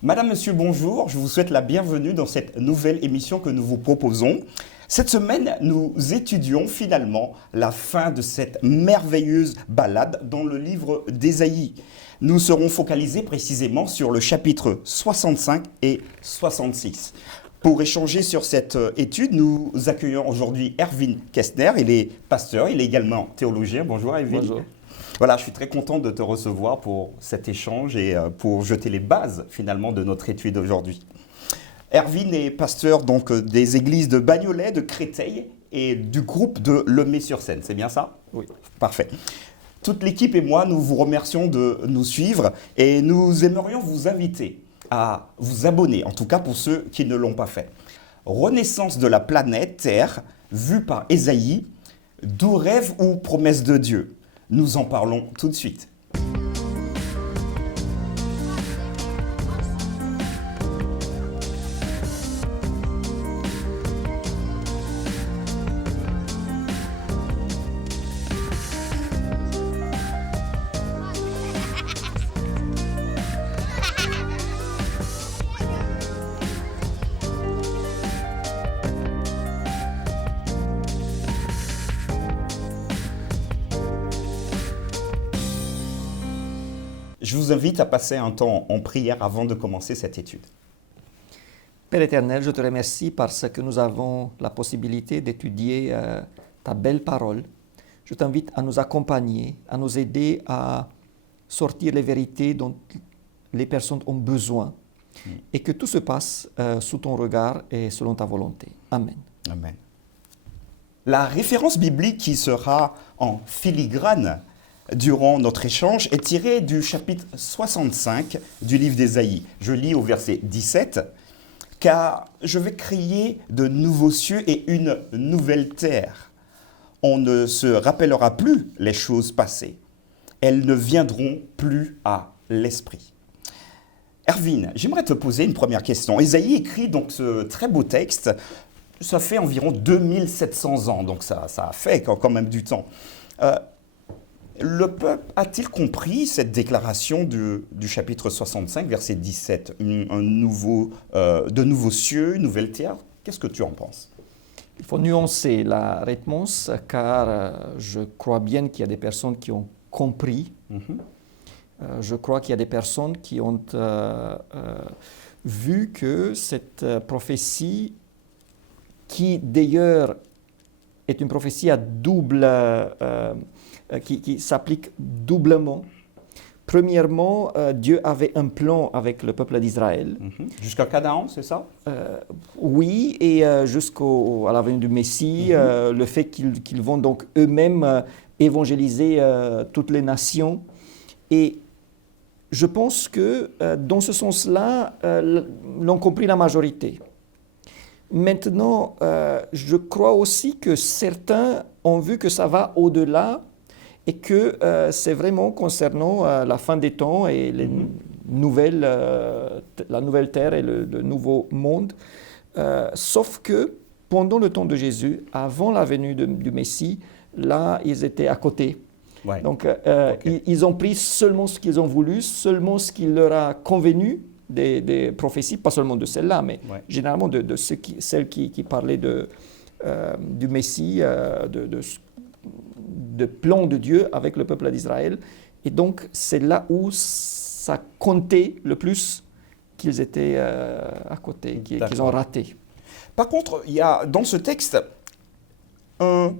Madame, Monsieur, bonjour. Je vous souhaite la bienvenue dans cette nouvelle émission que nous vous proposons. Cette semaine, nous étudions finalement la fin de cette merveilleuse balade dans le livre d'Ésaïe. Nous serons focalisés précisément sur le chapitre 65 et 66. Pour échanger sur cette étude, nous accueillons aujourd'hui Erwin Kestner. Il est pasteur, il est également théologien. Bonjour Erwin. Bonjour. Voilà, je suis très content de te recevoir pour cet échange et pour jeter les bases finalement de notre étude aujourd'hui. Erwin est pasteur donc des églises de Bagnolet, de Créteil et du groupe de Lemay-sur-Seine. C'est bien ça? Oui. Parfait. Toute l'équipe et moi, nous vous remercions de nous suivre et nous aimerions vous inviter à vous abonner, en tout cas pour ceux qui ne l'ont pas fait. Renaissance de la planète Terre, vue par Ésaïe, doux rêve ou promesse de Dieu? Nous en parlons tout de suite. Je vous invite à passer un temps en prière avant de commencer cette étude. Père éternel, je te remercie parce que nous avons la possibilité d'étudier ta belle parole. Je t'invite à nous accompagner, à nous aider à sortir les vérités dont les personnes ont besoin et que tout se passe sous ton regard et selon ta volonté. Amen. Amen. La référence biblique qui sera en filigrane durant notre échange est tirée du chapitre 65 du livre d'Ésaïe. Je lis au verset 17. « Car je vais créer de nouveaux cieux et une nouvelle terre. On ne se rappellera plus les choses passées. Elles ne viendront plus à l'esprit. » Erwin, j'aimerais te poser une première question. Ésaïe écrit donc ce très beau texte. Ça fait environ 2700 ans, donc ça a fait quand même du temps. Le peuple a-t-il compris cette déclaration du chapitre 65, verset 17, de nouveaux cieux, une nouvelle terre? Qu'est-ce que tu en penses? Il faut nuancer la réponse car je crois bien qu'il y a des personnes qui ont compris. Je crois qu'il y a des personnes qui ont vu que cette prophétie, qui d'ailleurs est une prophétie à double... qui s'applique doublement. Premièrement, Dieu avait un plan avec le peuple d'Israël. Jusqu'à Canaan, c'est ça? Oui, et jusqu'à la venue du Messie, le fait qu'ils vont donc eux-mêmes évangéliser toutes les nations. Et je pense que dans ce sens-là, l'ont compris la majorité. Maintenant, je crois aussi que certains ont vu que ça va au-delà et que c'est vraiment concernant la fin des temps et la nouvelle terre et le nouveau monde. Sauf que pendant le temps de Jésus, avant la venue du Messie, là, ils étaient à côté. Ouais. Donc, ils ont pris seulement ce qu'ils ont voulu, seulement ce qui leur a convenu des prophéties, pas seulement de celles-là, mais généralement de celles qui parlaient du Messie, de plan de Dieu avec le peuple d'Israël. Et donc, c'est là où ça comptait le plus qu'ils étaient à côté, qu'ils ont raté. Par contre, il y a dans ce texte un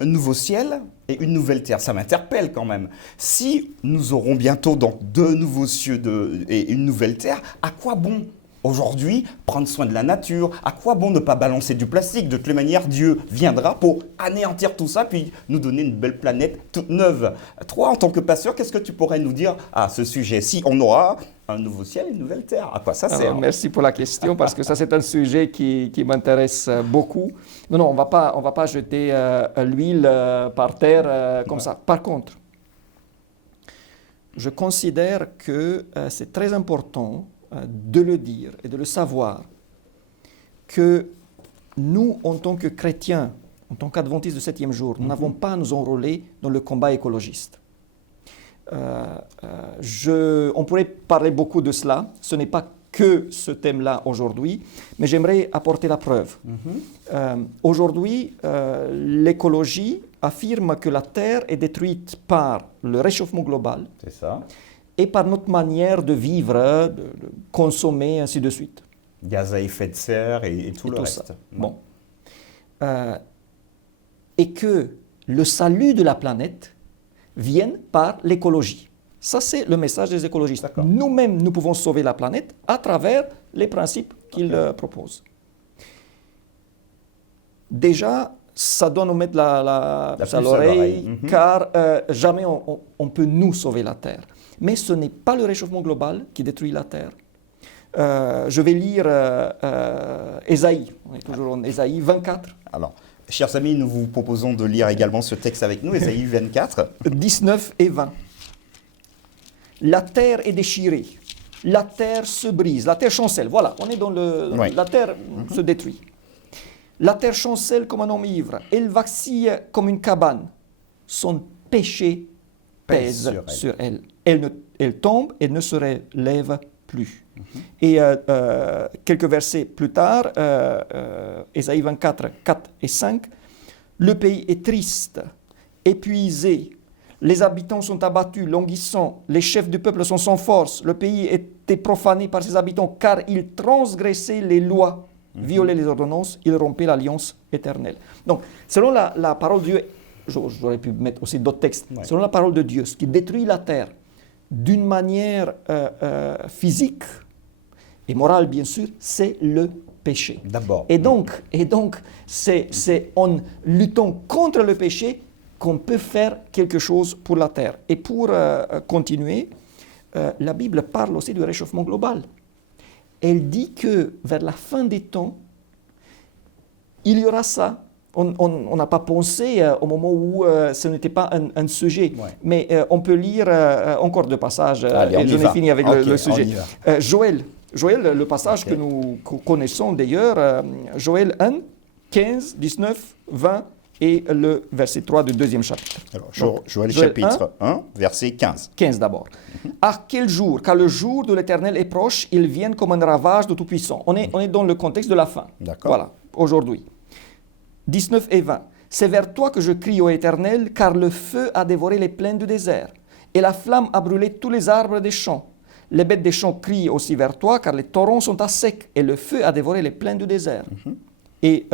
nouveau ciel et une nouvelle terre. Ça m'interpelle quand même. Si nous aurons bientôt donc deux nouveaux cieux et une nouvelle terre, à quoi bon aujourd'hui prendre soin de la nature? À quoi bon ne pas balancer du plastique? De toutes les manières, Dieu viendra pour anéantir tout ça, puis nous donner une belle planète toute neuve. Toi, en tant que pasteur, qu'est-ce que tu pourrais nous dire à ce sujet? Si on aura un nouveau ciel et une nouvelle terre, à quoi ça sert? Alors, merci pour la question, parce que ça, c'est un sujet qui m'intéresse beaucoup. Non, on va pas jeter l'huile par terre comme ça. Par contre, je considère que c'est très important de le dire et de le savoir, que nous, en tant que chrétiens, en tant qu'adventistes du 7e jour, nous n'avons pas à nous enrôler dans le combat écologiste. On pourrait parler beaucoup de cela. Ce n'est pas que ce thème-là aujourd'hui, mais j'aimerais apporter la preuve. Aujourd'hui, l'écologie affirme que la Terre est détruite par le réchauffement global C'est ça. et par notre manière de vivre, de consommer, ainsi de suite. Gaz à effet de serre et tout le reste. Ça. Bon. Et que le salut de la planète vienne par l'écologie. Ça, c'est le message des écologistes. D'accord. Nous-mêmes, nous pouvons sauver la planète à travers les principes qu'ils proposent. Déjà, ça doit nous mettre la puce à l'oreille, car jamais on peut nous sauver la Terre. Mais ce n'est pas le réchauffement global qui détruit la Terre. Je vais lire Ésaïe, on est toujours en Ésaïe 24. Alors, chers amis, nous vous proposons de lire également ce texte avec nous, Ésaïe 24. 19 et 20. La terre est déchirée, la terre se brise, la terre chancelle. Voilà, on est dans le... Oui. La terre se détruit. La terre chancelle comme un homme ivre, elle vacille comme une cabane. Son péché pèse sur elle. Elle tombe et ne se relève plus. Et quelques versets plus tard, Ésaïe 24, 4 et 5, le pays est triste, épuisé, les habitants sont abattus, languissants, les chefs du peuple sont sans force, le pays était profané par ses habitants car ils transgressaient les lois, violaient les ordonnances, ils rompaient l'alliance éternelle. Donc, selon la parole de Dieu, j'aurais pu mettre aussi d'autres textes, selon la parole de Dieu, ce qui détruit la terre d'une manière physique et morale, bien sûr, c'est le péché. D'abord. Et donc c'est en luttant contre le péché qu'on peut faire quelque chose pour la terre. Et pour continuer, la Bible parle aussi du réchauffement global. Elle dit que vers la fin des temps, il y aura ça. On n'a pas pensé au moment où ce n'était pas un sujet. Ouais. Mais on peut lire encore deux passages. Allez, et je n'ai fini avec le sujet. Joël, le passage que nous connaissons d'ailleurs, Joël 1, 15, 19, 20 et le verset 3 du deuxième chapitre. Alors, Joël chapitre 1, verset 15. 15 d'abord. À quel jour? Car le jour de l'Éternel est proche, ils viennent comme un ravage de Tout-Puissant. On est dans le contexte de la fin. D'accord. Voilà, aujourd'hui. 19 et 20. C'est vers toi que je crie, ô Éternel, car le feu a dévoré les plaines du désert, et la flamme a brûlé tous les arbres des champs. Les bêtes des champs crient aussi vers toi, car les torrents sont à sec, et le feu a dévoré les plaines du désert. Et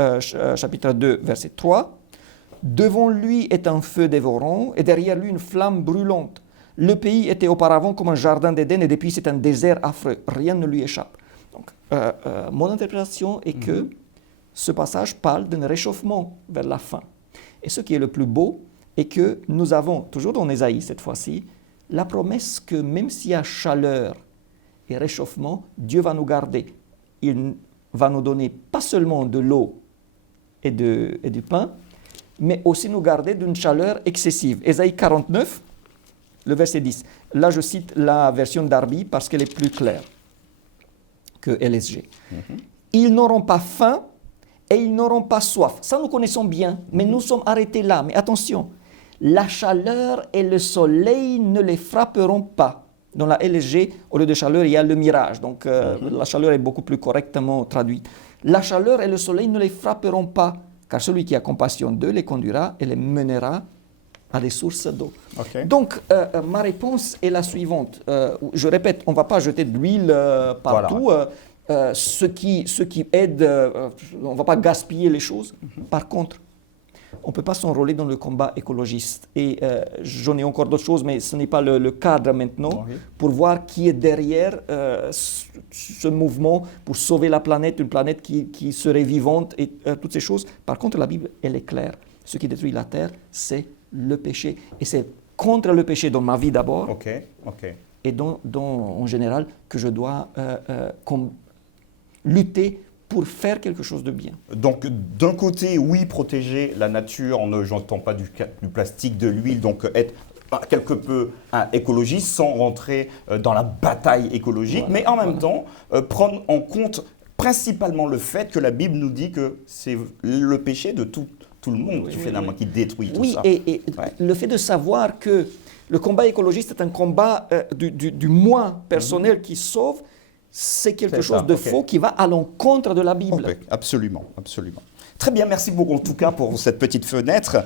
chapitre 2, verset 3. Devant lui est un feu dévorant, et derrière lui une flamme brûlante. Le pays était auparavant comme un jardin d'Éden, et depuis c'est un désert affreux. Rien ne lui échappe. Donc, mon interprétation est que ce passage parle d'un réchauffement vers la fin. Et ce qui est le plus beau est que nous avons, toujours dans Ésaïe cette fois-ci, la promesse que même s'il y a chaleur et réchauffement, Dieu va nous garder. Il va nous donner pas seulement de l'eau et du pain, mais aussi nous garder d'une chaleur excessive. Ésaïe 49, le verset 10. Là, je cite la version Darby parce qu'elle est plus claire que LSG. Ils n'auront pas faim et ils n'auront pas soif. Ça, nous connaissons bien, mais nous sommes arrêtés là. Mais attention, la chaleur et le soleil ne les frapperont pas. Dans la LSG, au lieu de chaleur, il y a le mirage. Donc, la chaleur est beaucoup plus correctement traduite. La chaleur et le soleil ne les frapperont pas, car celui qui a compassion d'eux les conduira et les mènera à des sources d'eau. Okay. Donc, ma réponse est la suivante. Je répète, on ne va pas jeter de l'huile partout. Voilà. Ce qui aide, on ne va pas gaspiller les choses. Par contre, on ne peut pas s'enrôler dans le combat écologiste. Et j'en ai encore d'autres choses, mais ce n'est pas le cadre maintenant, pour voir qui est derrière ce mouvement pour sauver la planète, une planète qui serait vivante et toutes ces choses. Par contre, la Bible, elle est claire. Ce qui détruit la terre, c'est le péché. Et c'est contre le péché dans ma vie d'abord, et en général, que je dois lutter pour faire quelque chose de bien. Donc, d'un côté, oui, protéger la nature, j'entends pas du plastique, de l'huile, donc être quelque peu écologiste sans rentrer dans la bataille écologique, mais en même temps, prendre en compte principalement le fait que la Bible nous dit que c'est le péché de tout le monde finalement qui détruit tout ça. Oui, et le fait de savoir que le combat écologiste est un combat du moi personnel qui sauve, c'est quelque C'est chose ça, de ok. faux qui va à l'encontre de la Bible. Oui, absolument, absolument. Très bien, merci beaucoup en tout cas pour cette petite fenêtre.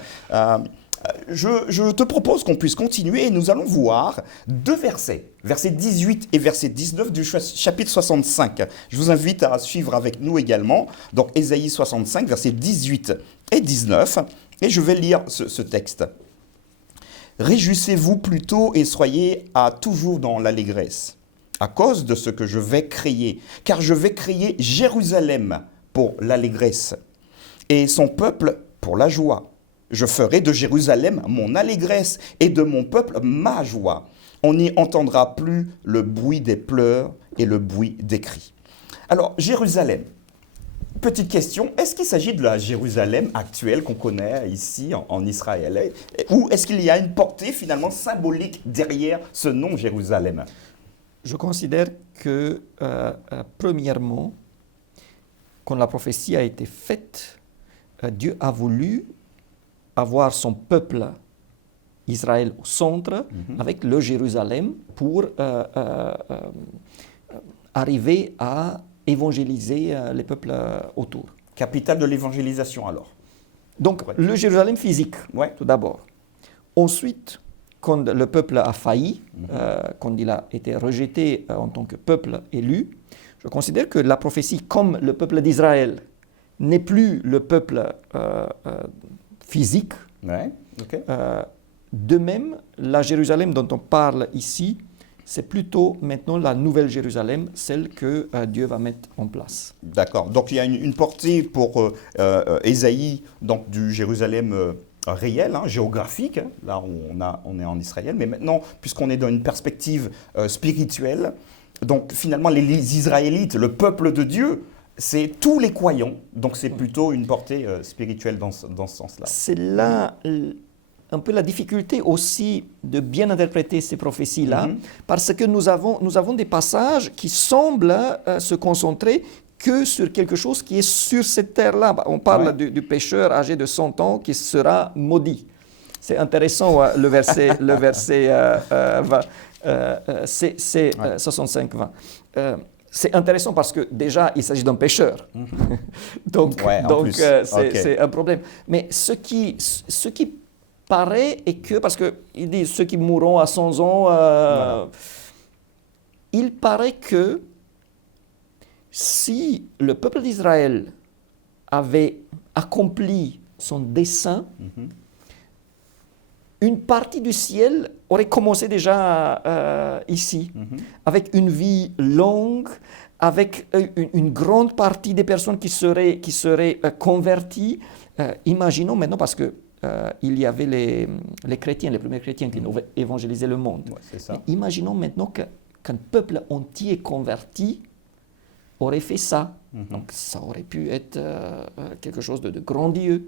Je te propose qu'on puisse continuer et nous allons voir deux versets, versets 18 et verset 19 du chapitre 65. Je vous invite à suivre avec nous également, donc Ésaïe 65, versets 18 et 19, et je vais lire ce texte. Réjouissez-vous plutôt et soyez à toujours dans l'allégresse, à cause de ce que je vais créer, car je vais créer Jérusalem pour l'allégresse, et son peuple pour la joie. Je ferai de Jérusalem mon allégresse et de mon peuple ma joie. On n'y entendra plus le bruit des pleurs et le bruit des cris. Alors, Jérusalem, petite question, est-ce qu'il s'agit de la Jérusalem actuelle qu'on connaît ici en Israël, ou est-ce qu'il y a une portée finalement symbolique derrière ce nom Jérusalem? Je considère que, premièrement, quand la prophétie a été faite, Dieu a voulu avoir son peuple Israël au centre avec le Jérusalem pour arriver à évangéliser les peuples autour. Capitale de l'évangélisation alors. Donc le Jérusalem physique, Ouais. tout d'abord. Ensuite, quand le peuple a failli, quand il a été rejeté en tant que peuple élu, je considère que la prophétie, comme le peuple d'Israël, n'est plus le peuple physique. Ouais, ok. De même, la Jérusalem dont on parle ici, c'est plutôt maintenant la nouvelle Jérusalem, celle que Dieu va mettre en place. D'accord. Donc il y a une portée pour Ésaïe, donc du Jérusalem réel, géographique. Hein. Là, on est en Israël. Mais maintenant, puisqu'on est dans une perspective spirituelle, donc finalement, les Israélites, le peuple de Dieu, c'est tous les croyants. Donc c'est plutôt une portée spirituelle dans ce sens-là. C'est là un peu la difficulté aussi de bien interpréter ces prophéties-là, parce que nous avons des passages qui semblent se concentrer que sur quelque chose qui est sur cette terre-là. On parle du pécheur âgé de 100 ans qui sera maudit. C'est intéressant, le verset 20. C'est 65-20. C'est intéressant parce que déjà, il s'agit d'un pécheur. donc c'est un problème. Mais ce qui paraît est que, parce qu'il dit ceux qui mourront à 100 ans, il paraît que si le peuple d'Israël avait accompli son dessein, une partie du ciel aurait commencé déjà ici, avec une vie longue, avec une grande partie des personnes qui seraient converties. Imaginons maintenant, parce que il y avait les chrétiens, les premiers chrétiens qui ont évangélisé le monde. Ouais, c'est ça. Imaginons maintenant qu'un peuple entier converti aurait fait ça. Donc ça aurait pu être quelque chose de grandiose.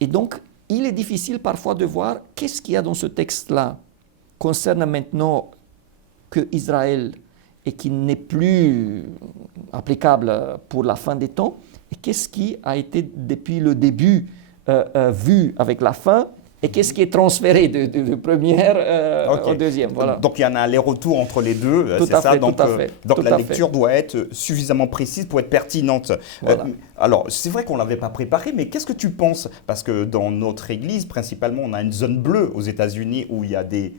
Et donc, il est difficile parfois de voir qu'est-ce qu'il y a dans ce texte-là concerne maintenant que Israël et qui n'est plus applicable pour la fin des temps, et qu'est-ce qui a été depuis le début vu avec la fin, et qu'est-ce qui est transféré de première au deuxième. Voilà. Donc il y en a un aller-retour entre les deux, Tout c'est à ça. fait, Donc, tout à fait, donc tout la à lecture doit être suffisamment précise pour être pertinente. Voilà. Alors c'est vrai qu'on ne l'avait pas préparé, mais qu'est-ce que tu penses? Parce que dans notre église, principalement, on a une zone bleue aux États-Unis où il y a des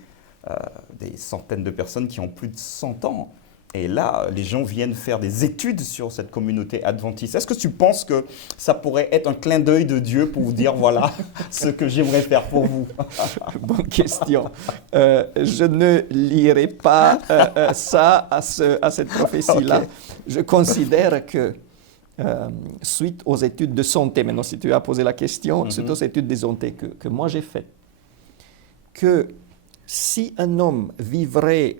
centaines de personnes qui ont plus de 100 ans. Et là, les gens viennent faire des études sur cette communauté adventiste. Est-ce que tu penses que ça pourrait être un clin d'œil de Dieu pour vous dire, voilà, ce que j'aimerais faire pour vous? Bonne question. Je ne lirai pas ça à cette prophétie-là. Okay. Je considère que, suite aux études de santé, maintenant si tu as posé la question, suite aux études de santé que moi j'ai faites, que si un homme vivrait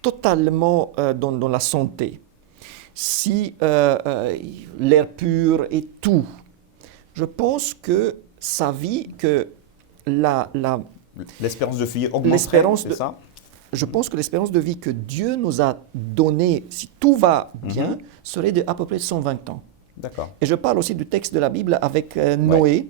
totalement dans la santé, si l'air pur et tout, je pense que sa vie, que l'espérance de vie augmenterait, c'est ça? Je pense que l'espérance de vie que Dieu nous a donnée, si tout va bien, serait de à peu près 120 ans. D'accord. Et je parle aussi du texte de la Bible avec Noé,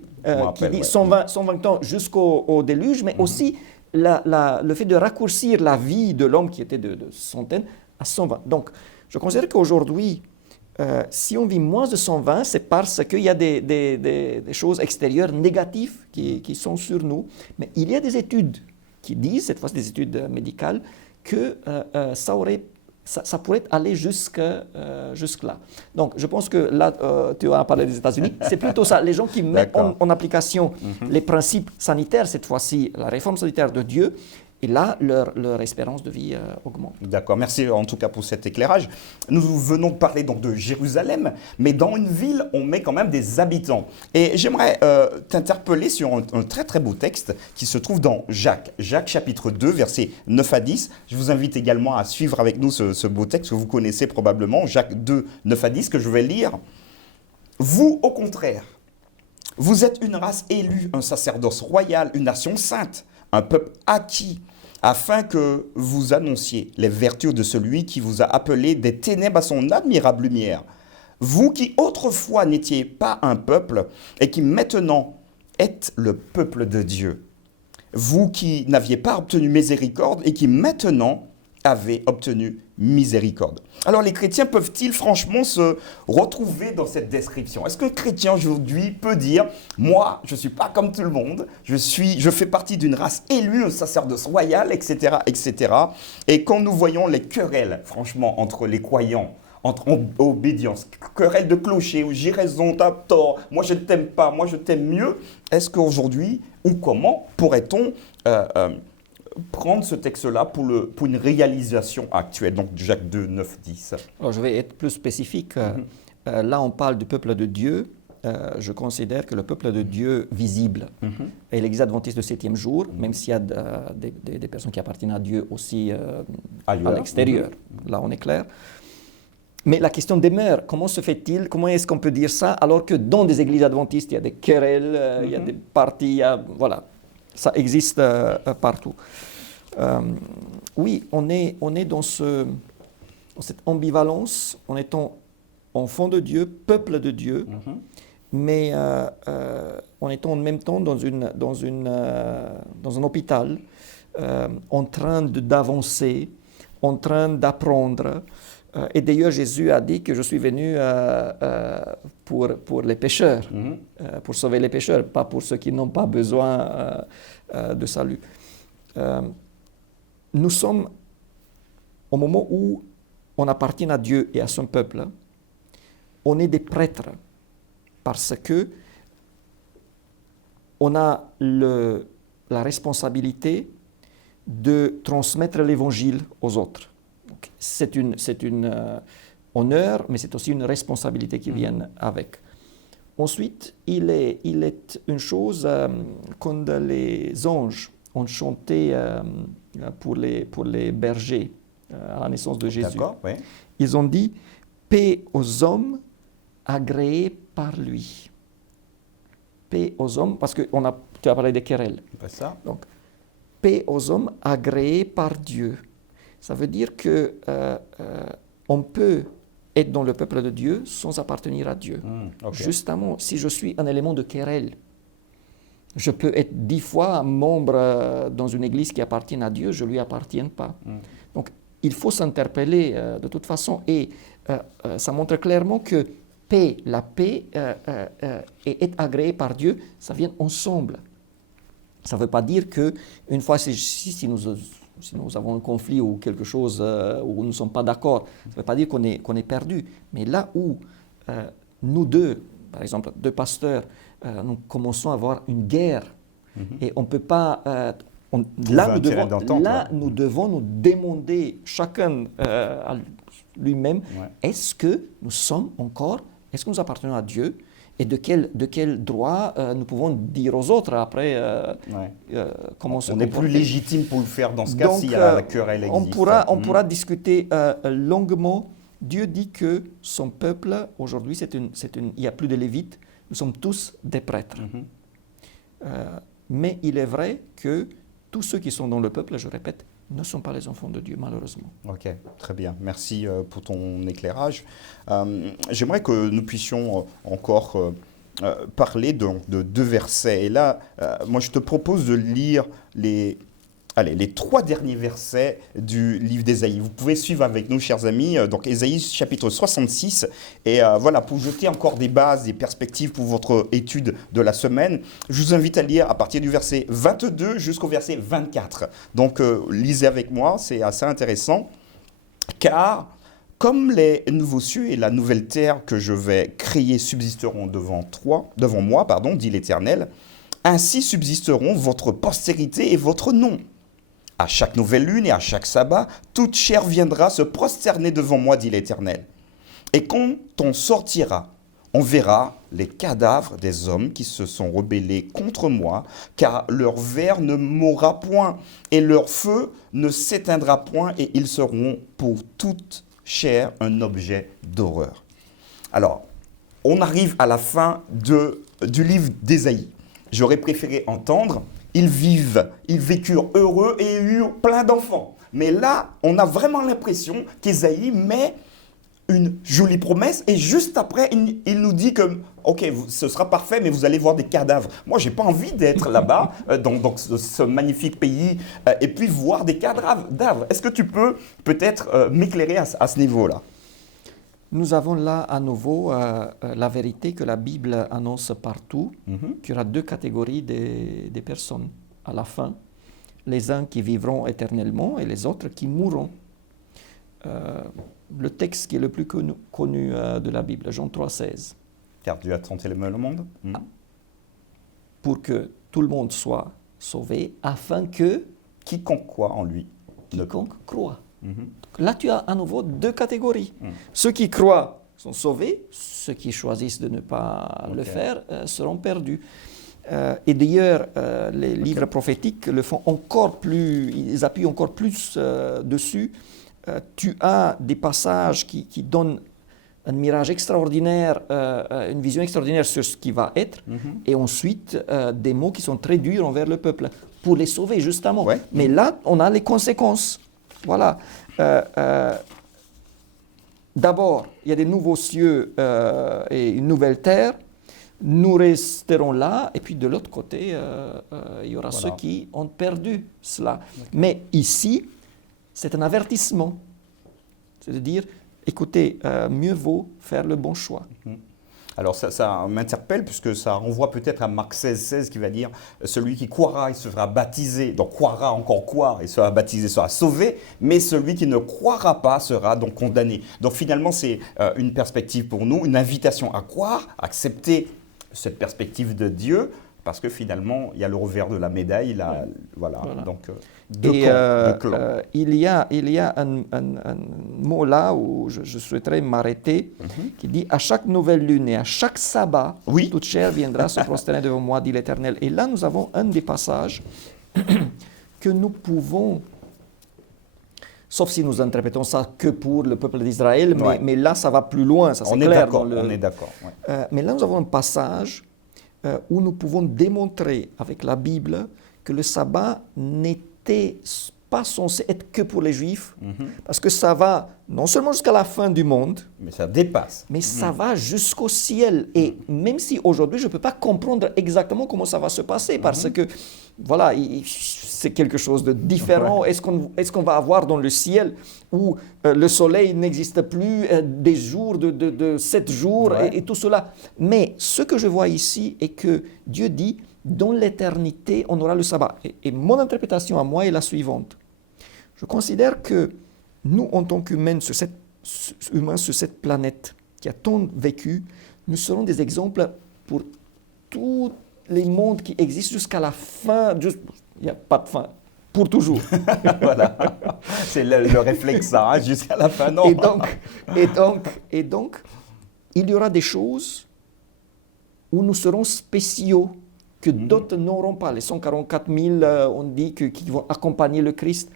qui dit 120 ans jusqu'au déluge, mais aussi le fait de raccourcir la vie de l'homme qui était de centaines à 120. Donc, je considère qu'aujourd'hui, si on vit moins de 120, c'est parce qu'il y a des choses extérieures négatives qui sont sur nous. Mais il y a des études qui disent, cette fois des études médicales, que ça pourrait aller jusque-là. Donc, je pense que là, tu as parlé des États-Unis, c'est plutôt ça. Les gens qui mettent en application les principes sanitaires, cette fois-ci, la réforme sanitaire de Dieu, et là, leur espérance de vie augmente. D'accord, merci en tout cas pour cet éclairage. Nous venons de parler donc de Jérusalem, mais dans une ville, on met quand même des habitants. Et j'aimerais t'interpeller sur un très très beau texte qui se trouve dans Jacques. Jacques chapitre 2, versets 9 à 10. Je vous invite également à suivre avec nous ce beau texte que vous connaissez probablement, Jacques 2, 9 à 10, que je vais lire. Vous, au contraire, vous êtes une race élue, un sacerdoce royal, une nation sainte, un peuple acquis, afin que vous annonciez les vertus de celui qui vous a appelé des ténèbres à son admirable lumière. Vous qui autrefois n'étiez pas un peuple et qui maintenant êtes le peuple de Dieu. Vous qui n'aviez pas obtenu miséricorde et qui maintenant avez obtenu miséricorde. Alors les chrétiens peuvent-ils franchement se retrouver dans cette description? Est-ce qu'un chrétien aujourd'hui peut dire « Moi, je ne suis pas comme tout le monde, je fais partie d'une race élue, un sacerdoce royal, etc. etc. » Et quand nous voyons les querelles, franchement, entre les croyants, entre obédience, querelle de clocher, où j'ai raison, t'as tort, moi je ne t'aime pas, moi je t'aime mieux, est-ce qu'aujourd'hui, ou comment pourrait-on prendre ce texte-là pour une réalisation actuelle, donc Jacques 2, 9, 10. Alors, je vais être plus spécifique. Là, on parle du peuple de Dieu. Je considère que le peuple de Dieu visible est l'Église adventiste du 7e jour, même s'il y a des personnes qui appartiennent à Dieu aussi à l'extérieur. Là, on est clair. Mais la question demeure, comment se fait-il, comment est-ce qu'on peut dire ça, alors que dans des églises adventistes, il y a des querelles, il y a des partis, voilà, ça existe partout. Oui, on est dans cette ambivalence en étant enfant de Dieu, peuple de Dieu, mais en étant en même temps dans un hôpital, en train d'avancer, en train d'apprendre. Et d'ailleurs, Jésus a dit que je suis venu pour les pécheurs, pour sauver les pécheurs, pas pour ceux qui n'ont pas besoin de salut. Nous sommes au moment où on appartient à Dieu et à son peuple. On est des prêtres parce que on a la responsabilité de transmettre l'évangile aux autres. C'est une honneur, mais c'est aussi une responsabilité qui vient avec. Ensuite, il est une chose quand les anges ont chanté pour les bergers à la naissance de Jésus. Oui. Ils ont dit « Paix aux hommes agréés par lui ». Paix aux hommes, parce que tu as parlé des querelles. Ça. Donc, paix aux hommes agréés par Dieu. Ça veut dire que on peut être dans le peuple de Dieu sans appartenir à Dieu. Justement, si je suis un élément de querelle, je peux être 10 fois membre dans une église qui appartient à Dieu, je ne lui appartiens pas. Donc, il faut s'interpeller de toute façon. Et ça montre clairement que la paix et être agréé par Dieu, ça vient ensemble. Ça ne veut pas dire qu'une fois, si nous avons un conflit ou quelque chose où nous ne sommes pas d'accord, ça ne veut pas dire qu'on est perdu. Mais là où nous deux, par exemple, deux pasteurs, nous commençons à avoir une guerre et on ne peut pas... nous devons nous demander chacun à lui-même, est-ce que nous appartenons à Dieu et de quel droit nous pouvons dire aux autres après comment se comporter. On est plus légitime pour le faire dans ce cas si la querelle existe. On pourra discuter longuement. Dieu dit que son peuple, aujourd'hui, il n'y a plus de Lévites, nous sommes tous des prêtres. Mais il est vrai que tous ceux qui sont dans le peuple, je répète, ne sont pas les enfants de Dieu, malheureusement. Ok, très bien. Merci pour ton éclairage. J'aimerais que nous puissions encore parler de deux versets. Et là, moi, je te propose de lire allez, les 3 derniers versets du livre d'Ésaïe. Vous pouvez suivre avec nous, chers amis, donc Ésaïe chapitre 66. Et voilà, pour jeter encore des bases, des perspectives pour votre étude de la semaine, je vous invite à lire à partir du verset 22 jusqu'au verset 24. Donc, lisez avec moi, c'est assez intéressant. Car, comme les nouveaux cieux et la nouvelle terre que je vais créer subsisteront devant moi, dit l'Éternel, ainsi subsisteront votre postérité et votre nom. À chaque nouvelle lune et à chaque sabbat, toute chair viendra se prosterner devant moi, dit l'Éternel. Et quand on sortira, on verra les cadavres des hommes qui se sont rebellés contre moi, car leur ver ne mourra point, et leur feu ne s'éteindra point, et ils seront pour toute chair un objet d'horreur. Alors, on arrive à la fin du livre d'Ésaïe. J'aurais préféré entendre « Ils vécurent heureux et eurent plein d'enfants ». Mais là, on a vraiment l'impression qu'Ésaïe met une jolie promesse et juste après, il nous dit que « Ok, ce sera parfait, mais vous allez voir des cadavres ». Moi, je n'ai pas envie d'être là-bas, dans ce magnifique pays, et puis voir des cadavres. Est-ce que tu peux peut-être m'éclairer à ce niveau-là ? Nous avons là à nouveau la vérité que la Bible annonce partout, qu'il y aura 2 catégories des personnes à la fin. Les uns qui vivront éternellement et les autres qui mourront. Le texte qui est le plus connu de la Bible, Jean 3,16. Car Dieu a tant aimé le monde. Pour que tout le monde soit sauvé, afin que... Quiconque croit en lui. Quiconque croit. Là, tu as à nouveau 2 catégories. Ceux qui croient sont sauvés, ceux qui choisissent de ne pas le faire seront perdus. Et d'ailleurs, les livres prophétiques le font encore plus, ils appuient encore plus dessus. Tu as des passages qui donnent un mirage extraordinaire, une vision extraordinaire sur ce qui va être, et ensuite des mots qui sont très durs envers le peuple, pour les sauver justement. Ouais. Mais là, on a les conséquences. Voilà. D'abord, il y a des nouveaux cieux et une nouvelle terre. Nous resterons là, et puis de l'autre côté, il y aura ceux qui ont perdu cela. Mais ici, c'est un avertissement. C'est de dire, écoutez, mieux vaut faire le bon choix. Alors ça m'interpelle puisque ça renvoie peut-être à Marc 16 qui va dire « Celui qui croira, il sera baptisé, donc croira encore quoi, il sera baptisé, sera sauvé, mais celui qui ne croira pas sera donc condamné. » Donc finalement, c'est une perspective pour nous, une invitation à croire, à accepter cette perspective de Dieu, parce que finalement, il y a le revers de la médaille, là, voilà. Donc deux clans. Il y a un mot là où je souhaiterais m'arrêter, qui dit « À chaque nouvelle lune et à chaque sabbat, toute chair viendra se prosterner devant moi, dit l'Éternel. » Et là, nous avons un des passages que nous pouvons, sauf si nous interprétons ça que pour le peuple d'Israël, mais là, ça va plus loin, ça c'est clair. On est d'accord. Mais là, nous avons un passage où nous pouvons démontrer avec la Bible que le sabbat n'était pas censé être que pour les Juifs, parce que ça va non seulement jusqu'à la fin du monde, mais ça dépasse. Mais ça va jusqu'au ciel. Et même si aujourd'hui, je ne peux pas comprendre exactement comment ça va se passer, parce que, voilà, c'est quelque chose de différent. Est-ce qu'on va avoir dans le ciel où le soleil n'existe plus, des jours de 7 jours et tout cela. Mais ce que je vois ici est que Dieu dit, dans l'éternité, on aura le sabbat. Et mon interprétation à moi est la suivante. Je considère que nous, en tant qu'humains sur cette planète qui a tant vécu, nous serons des exemples pour tous les mondes qui existent jusqu'à la fin. Il n'y a pas de fin. Pour toujours. Voilà. C'est le réflexe, ça, hein, jusqu'à la fin, non. Et donc, il y aura des choses où nous serons spéciaux, que d'autres n'auront pas. Les 144 000, on dit, qui vont accompagner le Christ.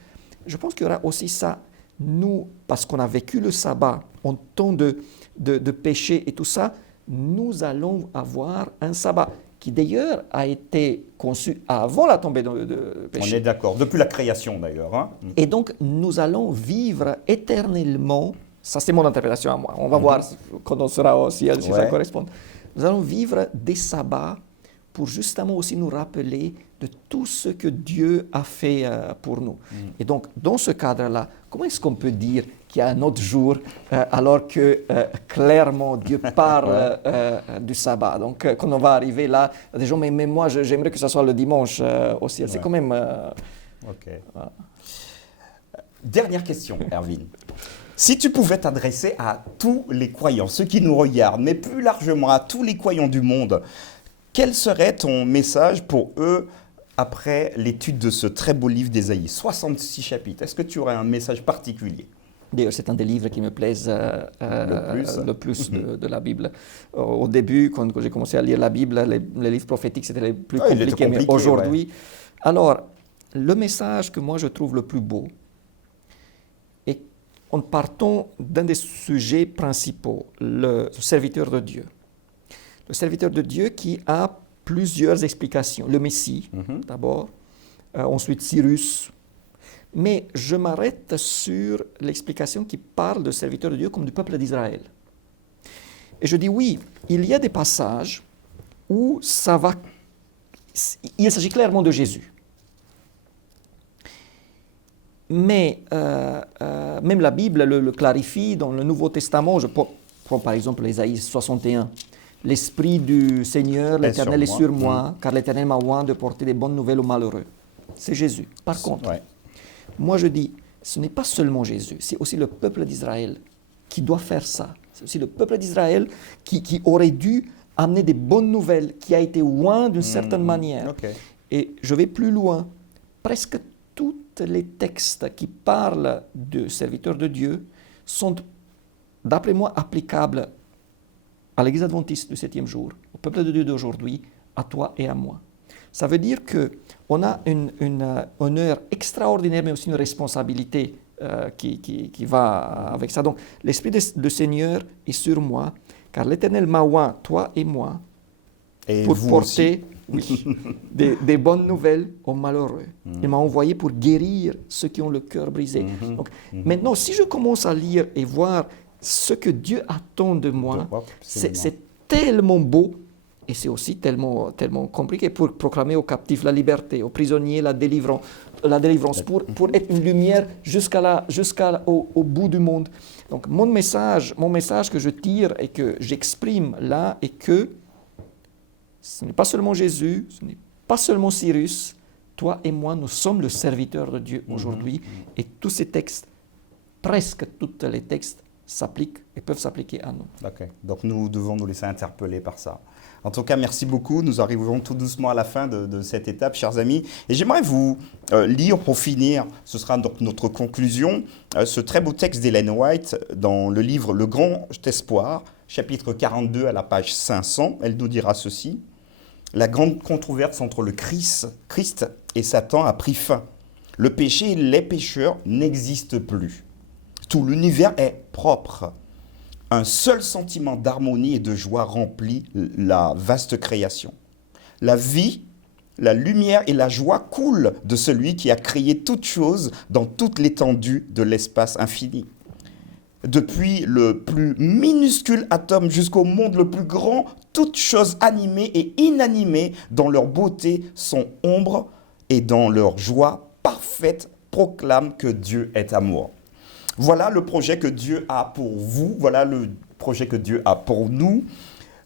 Je pense qu'il y aura aussi ça. Nous, parce qu'on a vécu le sabbat en temps de péché et tout ça, nous allons avoir un sabbat qui d'ailleurs a été conçu avant la tombée de péché. On est d'accord, depuis la création d'ailleurs. Hein. Et donc, nous allons vivre éternellement, ça c'est mon interprétation à moi, on va voir quand on sera au ciel si ça correspond. Nous allons vivre des sabbats pour justement aussi nous rappeler de tout ce que Dieu a fait pour nous. Et donc, dans ce cadre-là, comment est-ce qu'on peut dire qu'il y a un autre jour alors que clairement Dieu parle du sabbat? Donc, quand on va arriver là, des gens, mais moi, j'aimerais que ce soit le dimanche au ciel. C'est quand même... Ok. Voilà. Dernière question, Erwin. Si tu pouvais t'adresser à tous les croyants, ceux qui nous regardent, mais plus largement à tous les croyants du monde, quel serait ton message pour eux après l'étude de ce très beau livre d'Ésaïe, 66 chapitres? Est-ce que tu aurais un message particulier? D'ailleurs, c'est un des livres qui me plaisent le plus de la Bible. Au début, quand j'ai commencé à lire la Bible, les livres prophétiques, c'était les plus compliqués. Mais aujourd'hui, alors, le message que moi je trouve le plus beau, est en partant d'un des sujets principaux, le serviteur de Dieu. Le serviteur de Dieu qui a plusieurs explications. Le Messie, d'abord, ensuite Cyrus. Mais je m'arrête sur l'explication qui parle de serviteur de Dieu comme du peuple d'Israël. Et je dis oui, il y a des passages où il s'agit clairement de Jésus. Mais même la Bible le clarifie dans le Nouveau Testament. Je prends par exemple Ésaïe 61. L'Esprit du Seigneur, l'Éternel est sur moi, car l'Éternel m'a oint de porter des bonnes nouvelles aux malheureux. C'est Jésus. Par contre, moi je dis, ce n'est pas seulement Jésus, c'est aussi le peuple d'Israël qui doit faire ça. C'est aussi le peuple d'Israël qui aurait dû amener des bonnes nouvelles, qui a été oint d'une certaine manière. Et je vais plus loin. Presque tous les textes qui parlent de serviteurs de Dieu sont, d'après moi, applicables à l'Église adventiste du 7e jour, au peuple de Dieu d'aujourd'hui, à toi et à moi. Ça veut dire qu'on a un honneur extraordinaire, mais aussi une responsabilité qui va avec ça. Donc, l'Esprit du Seigneur est sur moi, car l'Éternel m'a oint, toi et moi, et pour porter des bonnes nouvelles aux malheureux. Il m'a envoyé pour guérir ceux qui ont le cœur brisé. Donc, maintenant, si je commence à lire et voir ce que Dieu attend de moi, c'est tellement beau et c'est aussi tellement compliqué pour proclamer aux captifs la liberté, aux prisonniers la délivrance pour être une lumière jusqu'au bout du monde. Donc mon message que je tire et que j'exprime là est que ce n'est pas seulement Jésus, ce n'est pas seulement Cyrus, toi et moi, nous sommes le serviteur de Dieu aujourd'hui et tous ces textes, presque tous les textes, s'appliquent et peuvent s'appliquer à nous. Ok, donc nous devons nous laisser interpeller par ça. En tout cas, merci beaucoup. Nous arrivons tout doucement à la fin de cette étape, chers amis. Et j'aimerais vous lire pour finir, ce sera donc notre conclusion, ce très beau texte d'Ellen White dans le livre Le Grand Espoir, chapitre 42 à la page 500. Elle nous dira ceci. La grande controverse entre le Christ et Satan a pris fin. Le péché et les pécheurs n'existent plus. Tout l'univers est propre. Un seul sentiment d'harmonie et de joie remplit la vaste création. La vie, la lumière et la joie coulent de celui qui a créé toutes choses dans toute l'étendue de l'espace infini. Depuis le plus minuscule atome jusqu'au monde le plus grand, toutes choses animées et inanimées dans leur beauté sont ombre et dans leur joie parfaite proclament que Dieu est amour. Voilà le projet que Dieu a pour vous, voilà le projet que Dieu a pour nous,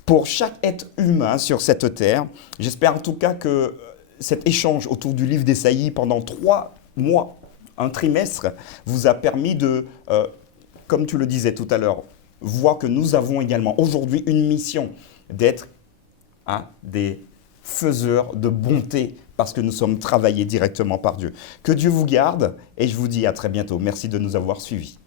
pour chaque être humain sur cette terre. J'espère en tout cas que cet échange autour du livre d'Ésaïe pendant 3 mois, un trimestre, vous a permis de, comme tu le disais tout à l'heure, voir que nous avons également aujourd'hui une mission d'être des faiseurs de bonté parce que nous sommes travaillés directement par Dieu. Que Dieu vous garde et je vous dis à très bientôt. Merci de nous avoir suivis.